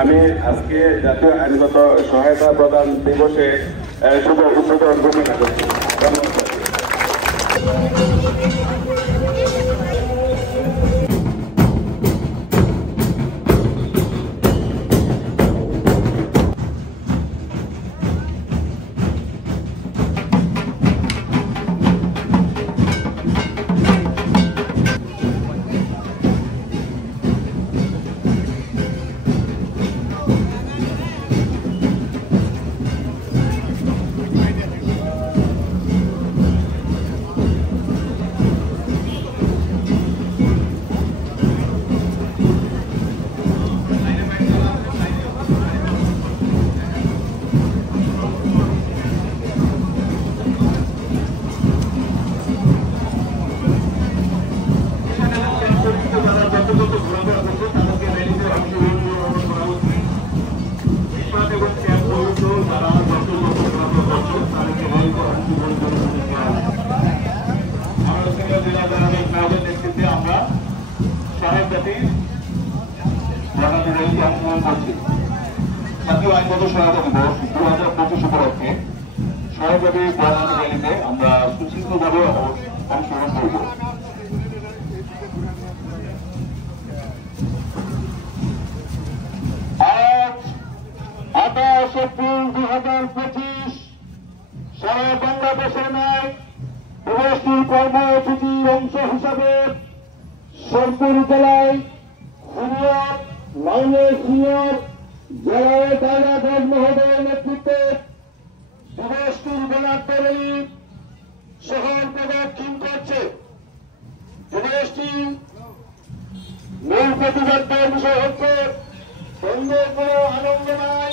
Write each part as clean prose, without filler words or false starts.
আমি আজকে জাতীয় আইনগত সহায়তা প্রদান দিবসে শুভ উদ্বোধন ঘোষণা করছি। জাতীয় আইনগত সহায়তা দিবস 2025 উপলক্ষে সহযোগী বয়ান র্যালিতে আমরা সুশৃঙ্খলভাবে অংশগ্রহণ করব। আজ 28 এপ্রিল 2025 সারা বাংলাদেশের ন্যায় প্রবাসী কর্মসূচির অংশ হিসাবে শেরপুর জেলায় সিনিয়র সিনিয়র জেলায় দায়রা জজ মহোদয়ের নেতৃত্বে দিবসটির ব্যানার শহর প্রদক্ষিণ করছে। দিবসটি মূল প্রতিবাদের বিষয় হচ্ছে সন্ধ্যের কোনো আনন্দ নাই।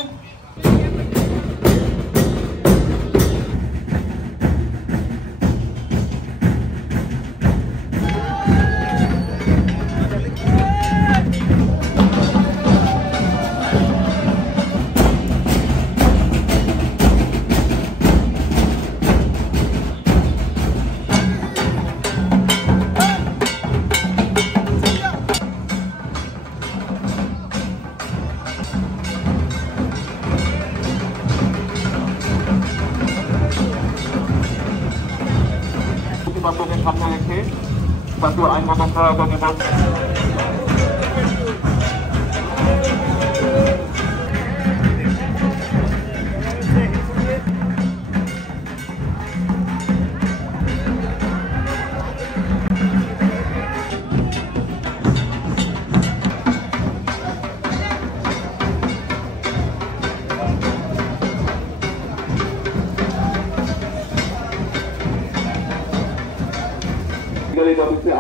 সামনে রেখে জাতীয় আইনগত সহায়তা দিবস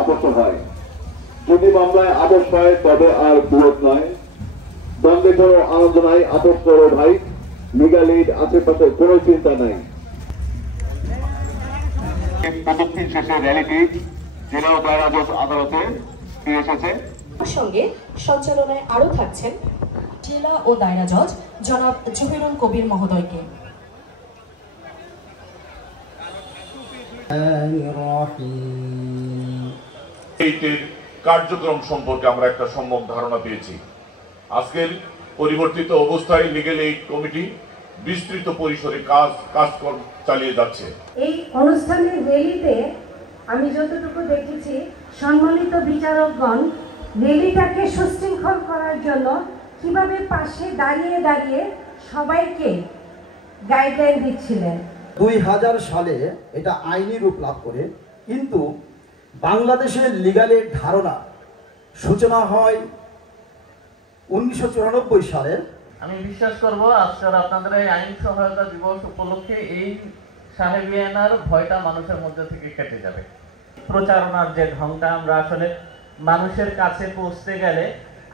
আবদ্ধ হয়। যদি মামলায় আবদ্ধ হয় তবে আর বিরোধ নয়, দ্বন্দ্বে কোনো আনন্দ নাই। আপোষ করো ভাই, লিগাল এইড আশেপাশে কোনো চিন্তা নাই। প্রদক্ষিণ শেষে র্যালিটি জেলা ও দায়রা জজ আদালতে ফিরে এসেছে। সঙ্গে সঞ্চালনায় আরো থাকছেন জেলা ও দায়রা জজ জনাব জহিরুল কবির মহোদয়কে। এইটির কার্যক্রম সম্পর্কে আমরা একটা সম্যক ধারণা পেয়েছি। আজকের পরিবর্তিত অবস্থায় লিগ্যাল এইড কমিটি বিস্তৃত পরিসরে কাজকর্ম চালিয়ে যাচ্ছে। এই অনুষ্ঠানের র্যালিতে আমি যতটুকু দেখেছি, সম্মানিত বিচারকগণ র্যালিটাকে সুশৃঙ্খল করার জন্য কিভাবে পাশে দাঁড়িয়ে দাঁড়িয়ে সবাইকে গাইডলাইন দিচ্ছিলেন। 2000 সালে এটা আইনি রূপ লাভ করে, কিন্তু বাংলাদেশের লিগালের ধারণা সূচনা হয় 1994 সালে। আমি বিশ্বাস করব আজকের আপনাদের এই আইন সহায়তা দিবস উপলক্ষে এই সাহেবিয়ানার ভয়টা মানুষের মধ্যে থেকে কেটে যাবে। প্রচারণার যে ঢংটা আমরা আসলে মানুষের কাছে পৌঁছতে গেলে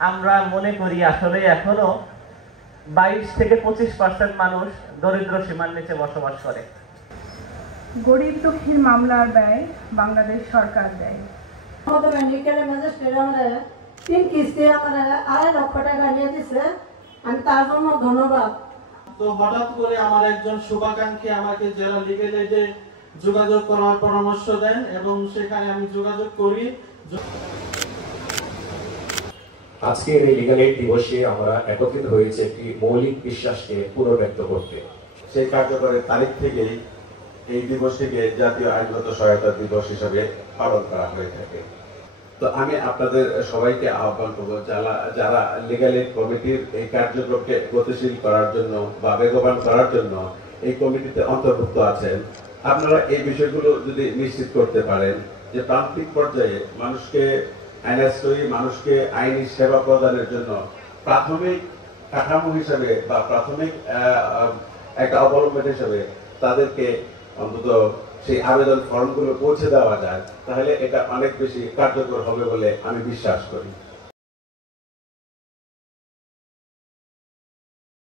আমরা মনে করি আসলে এখনো 22 থেকে 25% মানুষ দরিদ্র সীমার নিচে বসবাস করে। গরিব দুঃখীর মামলার ব্যয় বাংলাদেশ সরকার দেয়। আমাদের মেডিকেলের ম্যাজিস্ট্রেট আমাদের 3 কিস্তি আমাদের 2.5 লক্ষ টাকা নিয়ে দিচ্ছে। আমি তার জন্য ধন্যবাদ। তো হঠাৎ করে আমার একজন শুভাকাঙ্ক্ষী আমাকে জেলা লিগ্যাল এইডে যোগাযোগ করার পরামর্শ দেন এবং সেখানে আমি যোগাযোগ করি। আজকের এই লিগ্যাল এইড দিবসে আমরা একত্রিত হয়েছে একটি মৌলিক বিশ্বাসকে পুনর্ব্যক্ত করতে। সেই কার্যকরের তারিখ থেকেই এই দিবসটিকে জাতীয় আইনগত সহায়তা দিবস হিসেবে পালন করা হয়ে থাকে। তো আমি আপনাদের সবাইকে আহ্বান করবো যারা লিগ্যাল এইড কমিটির এই কার্যক্রমকে গতিশীল করার জন্য বা বেগবান করার জন্য এই কমিটিতে অন্তর্ভুক্ত আছেন, আপনারা এই বিষয়গুলো যদি নিশ্চিত করতে পারেন যে প্রান্তিক পর্যায়ে মানুষকে আইনাশ্রয়ী মানুষকে আইনি সেবা প্রদানের জন্য প্রাথমিক কাঠামো হিসেবে বা প্রাথমিক একটা অবলম্বন হিসেবে তাদেরকে অন্তত সেই আবেদন ফর্মগুলো পৌঁছে দেওয়া যায়, তাহলে এটা অনেক বেশি কার্যকর হবে বলে আমি বিশ্বাস করি।